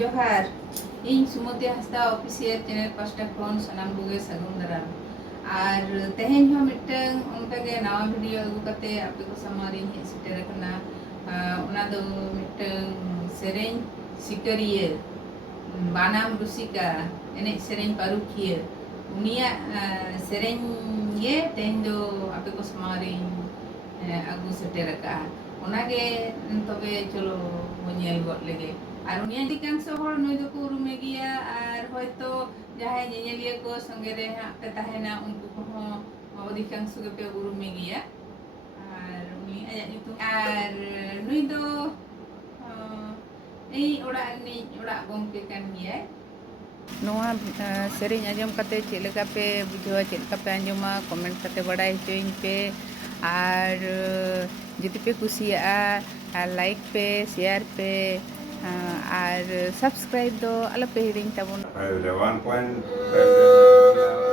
जोहार इन सुमति Hansda official channel pasta खन सानाम कोगे सगुन दाराम और तेहेन हो मिटंग उनकागे नवा वीडियो अगु कते आपे को समारिन हे सेटर कना उना दो मिटंग सेरेन सिकरिये बानाम रुसिका एने सेरेन पारुखिये उनिया सेरेन ये तेहेन दो आपे को समारिन अगु सेटर का उनागे तबे चलो मोनियल गट लेगे और उनिया अधिकांश हर नई दो को उरुमे गिया और हयतो जहां नेनेलिया को संगे रे हा पे ताहेना उनको को अधिकांश के पे उरुमे गिया और उनी आया नितु और नई दो ए ओड़ा नि ओड़ा गमके कान गिया नोआ सेरेन आजम कते चेलका पे बुझवा चेलका पे आजमा कमेंट कते बड़ाई होइन पे और जति पे कुसिया लाइक पे शेयर पे और सब्सक्राइब दो अला पे हिडिंग तबन 1.5